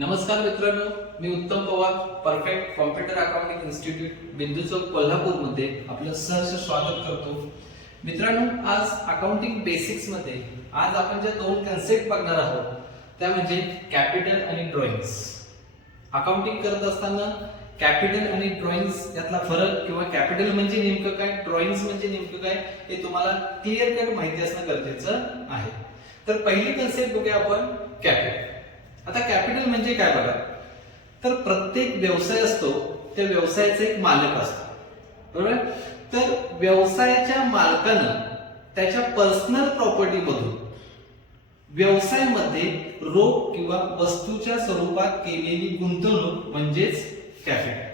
नमस्कार मित्रांनो मी Uttam Pawar perfect computer accounting institute Bindu Chowk कोल्हापूरमध्ये आपलं सहर्ष स्वागत करतो. मित्रांनो आज अकाउंटिंग बेसिक्समध्ये आज आपण ज्या दोन कन्सेप्ट बघणार आहोत त्या म्हणजे कॅपिटल आणि ड्रॉइंग्स अकाउंटिंग करत असताना कॅपिटल आणि ड्रॉइंग्स यातला फरक किंवा कॅपिटल म्हणजे नेमकं काय ड्रॉइंग्स म्हणजे नेमकं काय हे तुम्हाला क्लिअर कट माहिती असणं गरजेचं आहे. तर पहिली कन्सेप्ट बघूया आपण कॅपिटल आता कॅपिटल म्हणजे काय बघा? तर प्रत्येक व्यवसाय असतो त्या व्यवसायाचा एक मालक असतो. बरोबर? तर व्यवसायाच्या मालकानं त्याच्या पर्सनल प्रॉपर्टी मधून व्यवसायामध्ये रोख किंवा वस्तूच्या स्वरूपात केलेली गुंतवणूक म्हणजेच कॅपिटल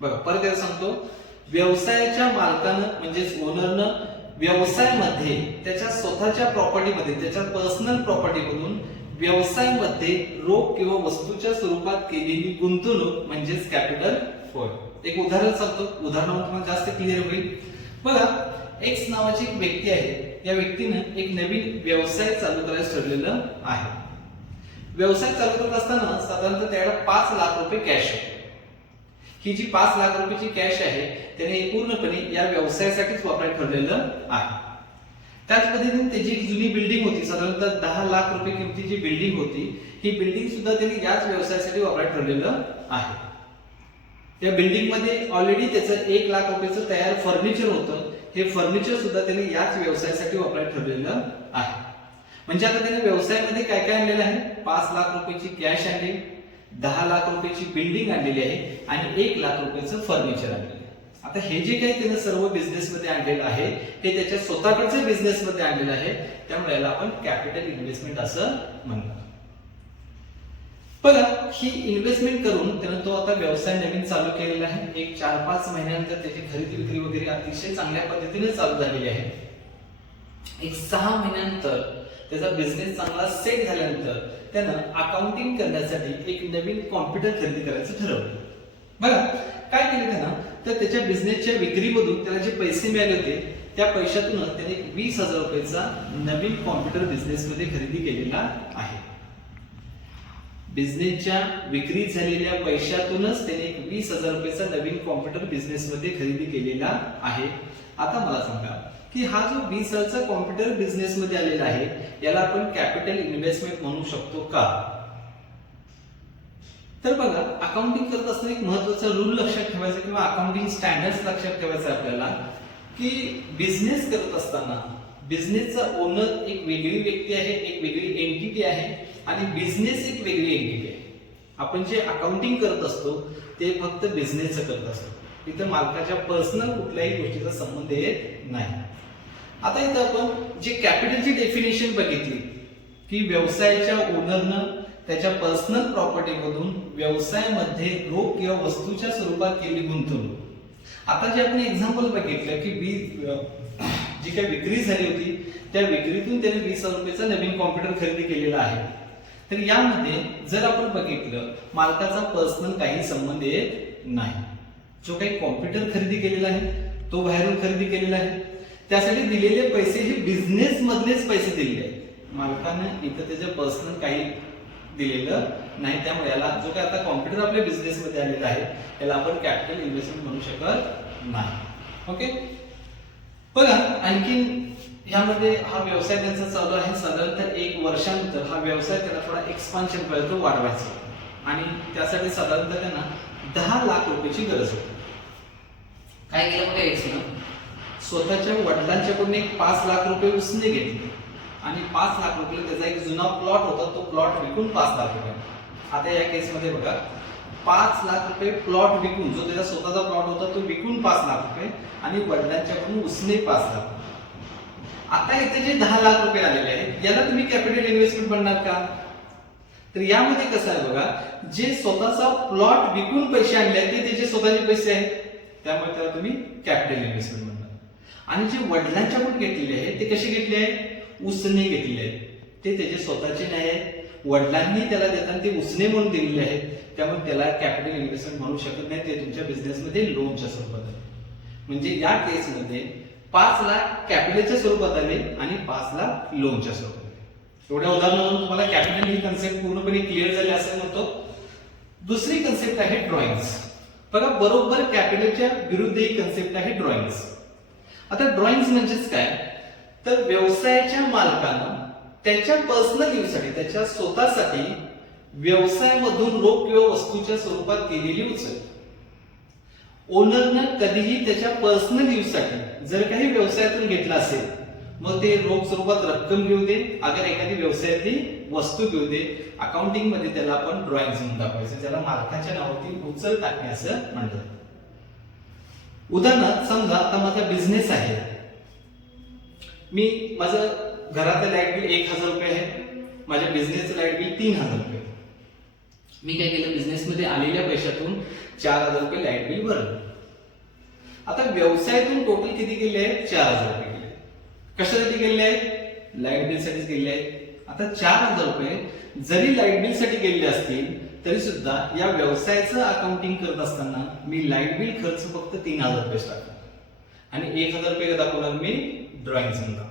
बघा परत एकदा सांगतो. व्यवसायाच्या मालकानं म्हणजेच ओनरनं व्यवसायामध्ये त्याच्या स्वतःच्या प्रॉपर्टीमध्ये त्याच्या पर्सनल प्रॉपर्टीमधून व्यवसायामध्ये रोख किंवा वस्तूच्या स्वरूपात केलेली गुंतवणूक म्हणजेच कॅपिटल होय एक उदाहरण सांगतो. उदाहरण तुम्हाला जास्त क्लिअर होईल. बघा एक्स नावाची एक व्यक्ती आहे. या व्यक्तीनं एक नवीन व्यवसाय चालू करायला ठरलेलं आहे. व्यवसाय चालू करत असताना साधारणतः त्याला पाच लाख रुपये कॅश आहे. ही जी पाच लाख रुपयाची कॅश आहे त्याने पूर्णपणे या व्यवसायासाठीच वापरायला ठरलेलं आहे. त्याच पद्धतीने त्याची एक जुनी बिल्डिंग होती साधारणतः दहा लाख रुपये किमतीची बिल्डिंग होती ही बिल्डिंग सुद्धा त्यांनी याच व्यवसायासाठी वापरायला ठरलेलं आहे. त्या बिल्डिंगमध्ये ऑलरेडी त्याचं एक लाख रुपयाचं तयार फर्निचर होतं. हे फर्निचर सुद्धा त्यांनी याच व्यवसायासाठी वापरायला ठरलेलं आहे. म्हणजे आता त्याने व्यवसायामध्ये काय काय आणलेलं आहे? पाच लाख रुपयाची कॅश आणली दहा लाख रुपयाची बिल्डिंग आणलेली आहे आणि एक लाख रुपयाचं फर्निचर आणलेलं आहे. आता हे जे काही त्यानं सर्व बिझनेस मध्ये आणलेलं आहे हे त्याच्या स्वतःकडच्या बिझनेस मध्ये आणलेलं आहे त्यामुळे याला आपण कॅपिटल इन्व्हेस्टमेंट असं म्हणतो बघा ही इन्व्हेस्टमेंट करून त्यानं तो आता व्यवसाय नवीन चालू केलेला आहे. एक चार पाच महिन्यानंतर त्याची खरेदी विक्री वगैरे अतिशय चांगल्या पद्धतीने चालू झालेली आहे. एक सहा महिन्यानंतर त्याचा बिझनेस चांगला सेट झाल्यानंतर त्यानं अकाउंटिंग करण्यासाठी एक नवीन कॉम्प्युटर खरेदी करायचं ठरवलं. बघा काय केलं त्यानं? तर त्याच्या बिझनेसच्या विक्रीमधून त्याला जे पैसे मिळाले होते त्या पैशातूनच त्याने वीस हजार रुपयाचा नवीन कॉम्प्युटर बिझनेस मध्ये खरेदी केलेला आहे. बिझनेसच्या विक्री झालेल्या पैशातूनच त्याने एक वीस हजार रुपयाचा नवीन कॉम्प्युटर बिझनेस मध्ये खरेदी केलेला आहे. आता मला सांगा की हा जो वीस हजारचा कॉम्प्युटर बिझनेस मध्ये आलेला आहे याला आपण कॅपिटल इन्व्हेस्टमेंट म्हणू शकतो का? तर बघा अकाउंटिंग करत असताना एक महत्त्वाचा रूल लक्षात ठेवायचा किंवा अकाउंटिंग स्टँडर्ड लक्षात ठेवायचं आपल्याला की बिझनेस करत असताना बिझनेसचा ओनर एक वेगळी व्यक्ती आहे एक वेगळी एंटिटी आहे आणि बिझनेस एक वेगळी एंटिटी आहे. आपण जे अकाउंटिंग करत असतो ते फक्त बिझनेसचं करत असतो. इथं मालकाच्या पर्सनल कुठल्याही गोष्टीचा संबंध येत नाही. आता इथं आपण जे कॅपिटलची डेफिनेशन बघितली की व्यवसायाच्या ओनरनं त्याच्या पर्सनल प्रॉपर्टीमधून व्यवसायामध्ये रोख किंवा वस्तूच्या स्वरूपात केली गुंतवणूक. आता जे आपण एक्झाम्पल बघितलं की वी जी काही विक्री झाली होती त्या विक्रीतून त्याने वीस हजार रुपयाचा नवीन कॉम्प्युटर खरेदी केलेला आहे. तर यामध्ये जर आपण बघितलं मालकाचा पर्सनल काही संबंध येत नाही. जो काही कॉम्प्युटर खरेदी केलेला आहे तो बाहेरून खरेदी केलेला आहे. त्यासाठी दिलेले पैसे हे बिझनेस मधलेच पैसे दिलेले आहेत. मालकानं इथं त्याचं पर्सनल काही दिलेलं नाही त्यामुळे याला जो काही आता कॉम्प्युटर आपल्या बिझनेस मध्ये आलेला आहे याला आपण कॅपिटल इन्व्हेस्टमेंट म्हणू शकत नाही. ओके बघा आणखीन ह्यामध्ये हा व्यवसाय त्यांचा चालू आहे. साधारणतः एक वर्षानंतर हा व्यवसाय त्यांना थोडा एक्सपान्शन पर्यंत वाढवायचा आणि त्यासाठी साधारणतः त्यांना दहा लाख रुपयाची गरज होती. काय केलं एक्सनं स्वतःच्या वडिलांच्याकडून एक पाच लाख रुपये उसने घेतले. आणि पाच लाख रुपये त्याचा एक जुना प्लॉट होता तो प्लॉट विकून पाच लाख रुपये. आता या केसमध्ये बघा पाच लाख रुपये प्लॉट विकून जो त्याचा स्वतःचा प्लॉट होता तो विकून पाच लाख रुपये आणि वडिलांच्याकडून उसने पाच लाख आता इथे जे दहा लाख रुपये आलेले आहेत याला तुम्ही कॅपिटल इन्व्हेस्टमेंट म्हणणार का? तर यामध्ये कसं आहे बघा जे स्वतःचा प्लॉट विकून पैसे आणले आहेत ते त्याचे स्वतःचे पैसे आहेत. त्यामुळे त्याला तुम्ही कॅपिटल इन्व्हेस्टमेंट म्हणणार. आणि जे वडिलांच्याकडून घेतलेले आहेत ते कसे घेतले आहेत? उसने घेतलेले आहेत ते त्याचे स्वतःचे नाही आहेत. वडिलांनी त्याला देताना ते उसने म्हणून दिलेले आहेत. त्यामुळे त्याला कॅपिटल इन्व्हेस्टमेंट म्हणू शकत नाही. ते तुमच्या बिझनेसमध्ये लोनच्या स्वरूपात आहे. म्हणजे या केसमध्ये पाच लाख कॅपिटलच्या स्वरूपात आले आणि पाच लाख लोनच्या स्वरूपात एवढ्या उदाहरणावरून तुम्हाला कॅपिटल ही कन्सेप्ट पूर्णपणे क्लिअर झाली असं म्हणतो दुसरी कन्सेप्ट आहे ड्रॉइंग्स बघा बरोबर कॅपिटलच्या विरुद्ध ही कन्सेप्ट आहे ड्रॉइंग्स आता ड्रॉइंग्स म्हणजेच काय? तर व्यवसायाच्या मालकानं त्याच्या पर्सनल यूजसाठी त्याच्या स्वतःसाठी व्यवसायामधून रोख किंवा वस्तूच्या स्वरूपात केलेली उचल ओनरनं कधीही त्याच्या पर्सनल यूजसाठी जर काही व्यवसायातून घेतला असेल मग ते रोख स्वरूपात रक्कम घेऊ दे. अगर एखादी व्यवसायातली वस्तू घेऊ दे अकाउंटिंगमध्ये त्याला आपण ड्रॉइंग म्हणून दाखवायचं ज्याला मालकाच्या नावावरती उचल टाकणे असं म्हणतात. उदाहरणार्थ समजा आता माझा बिझनेस आहे. मी माझं घरातलं लाइट बिल एक हजार रुपये आहे. माझ्या बिझनेसचं लाइट बिल तीन हजार रुपये मी काय केलं? बिझनेसमध्ये आलेल्या पैशातून चार हजार रुपये लाइट बिल भरलं. आता व्यवसायातून टोटल किती गेले आहेत? चार हजार रुपये गेले कशासाठी गेले आहेत? लाइट बिलसाठीच गेले आहेत. आता चार हजार रुपये जरी लाइट बिलसाठी गेले असतील तरी सुद्धा या व्यवसायाचं अकाउंटिंग करत असताना मी लाइट बिल खर्च फक्त तीन हजार रुपये टाकतो. आणि एक हजार रुपये दाखवणार मी? ड्रॉइंग समजा.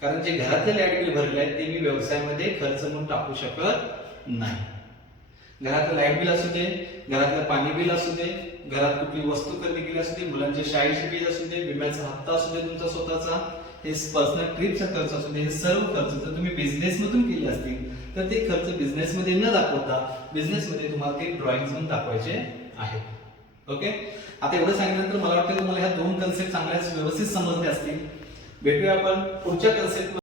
कारण जे घरातले लाइट बिल भरले आहेत ते मी व्यवसायामध्ये खर्च म्हणून टाकू शकत नाही. घरातलं लाइट बिल असू दे घरातलं पाणी बिल असू दे घरात कुठली वस्तू खरेदी केली असू दे मुलांचे शाळेचे बिल असू दे विम्याचा हप्ता असू दे तुमचा स्वतःचा हे पर्सनल ट्रिपचा खर्च असू दे हे सर्व खर्च जर तुम्ही बिझनेसमधून केले असतील तर ते खर्च बिझनेसमध्ये न दाखवता बिझनेसमध्ये तुम्हाला ते ड्रॉइंग म्हणून दाखवायचे आहेत. ओके आता एवढं सांगितल्यानंतर मला वाटतं तुम्हाला ह्या दोन कन्सेप्ट चांगल्याच व्यवस्थित समजले असतील. भेटूया आपण पुढच्या कन्सेप्ट